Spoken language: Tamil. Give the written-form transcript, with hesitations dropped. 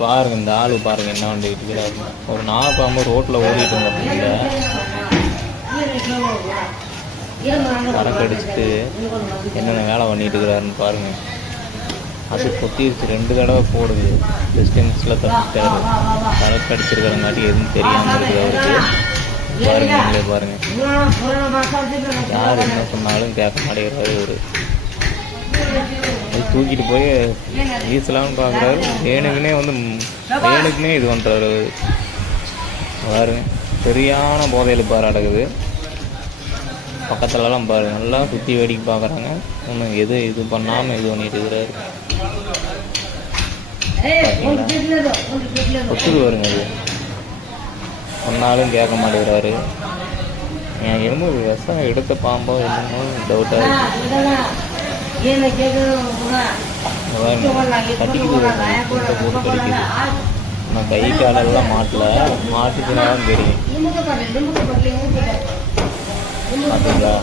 பாருங்க இந்த ஆளு பாருங்க என்ன பண்ணிட்டு இருக்கிறாரு. ஒரு நாகப்பாம்பு ரோட்டில் ஓடிட்டு இருந்தப்ப சரக்கு அடிச்சுட்டு என்னென்ன வேலை பண்ணிட்டு இருக்கிறாருன்னு பாருங்க. அது கொத்திருச்சு 2 தடவை போடுது. டிஸ்டன்ஸில் தப்பிட்டாரு. சரக்கு அடிச்சிருக்கிறங்காட்டி எதுவும் தெரியாமல் இருக்குது அவருக்கு. பாருங்க நீங்களே பாருங்க. யார் என்ன சொன்னாலும் கேட்க மாட்டேங்கிறாரு இவர். தூக்கிட்டு போய் வீசலாம்னு பார்க்குறாரு. வேணுக்குனே இது பண்ணுறாரு பாருங்க. சரியான போதையில் பாராடுக்குது. பக்கத்துலலாம் பாருங்க நல்லா சுற்றி வேடிக்கை பார்க்குறாங்க. ஒன்றும் எது இது பண்ணாமல் இது பண்ணிட்டு இருக்கிறாரு. ஒத்துக்கு வருங்க அது சொன்னாலும் கேட்க மாட்டேங்கிறாரு. என் எலும்பு விஷம் எடுத்த பாம்போ என்னமோ டவுட்டாக இருக்குது. கட்டிக்குது போட்டு கடிக்குது. ஆனால் கை காலெல்லாம் மாட்டுச்சுன்னா தான் தெரியும். பார்த்தீங்களா?